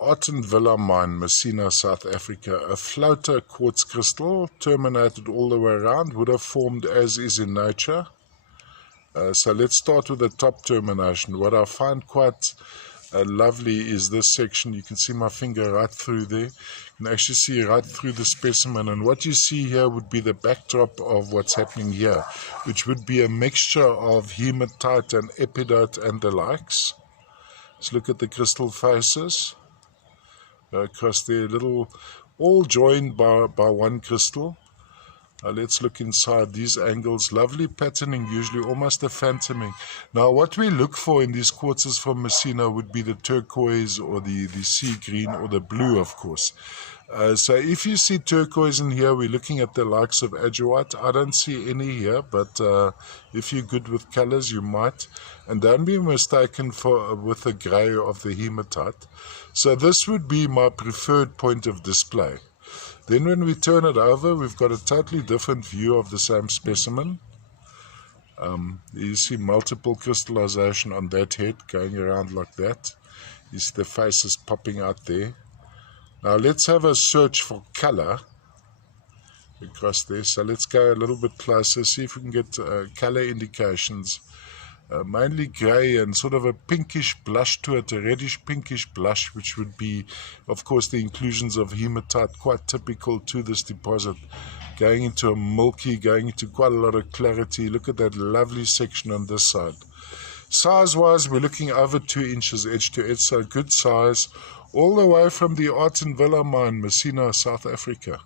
Arten Villa Mine, Messina, South Africa. A floater quartz crystal, terminated all the way around, would have formed as is in nature. So let's start with the top termination. What I find quite lovely is this section. You can see my finger right through there. You can actually see right through the specimen, and what you see here would be the backdrop of what's happening here, which would be a mixture of hematite and epidote and the likes. Let's look at the crystal faces. Across there, little, all joined by one crystal. Let's look inside these angles. Lovely patterning, usually almost a phantoming. Now, what we look for in these quartzes from Messina would be the turquoise or the sea green or the blue, of course. So if you see turquoise in here, we're looking at the likes of adjuvite. I don't see any here, but if you're good with colors, you might. And don't be mistaken with the gray of the hematite. So this would be my preferred point of display. Then when we turn it over, we've got a totally different view of the same specimen. You see multiple crystallization on that head going around like that. You see the faces popping out there. Now let's have a search for color across there. So let's go a little bit closer, see if we can get color indications. Mainly grey and sort of a pinkish blush to it, a reddish pinkish blush, which would be, of course, the inclusions of hematite, quite typical to this deposit. Going into a milky, going into quite a lot of clarity. Look at that lovely section on this side. Size-wise, we're looking over 2 inches edge to edge, so good size, all the way from the Arten Villa Mine, Messina, South Africa.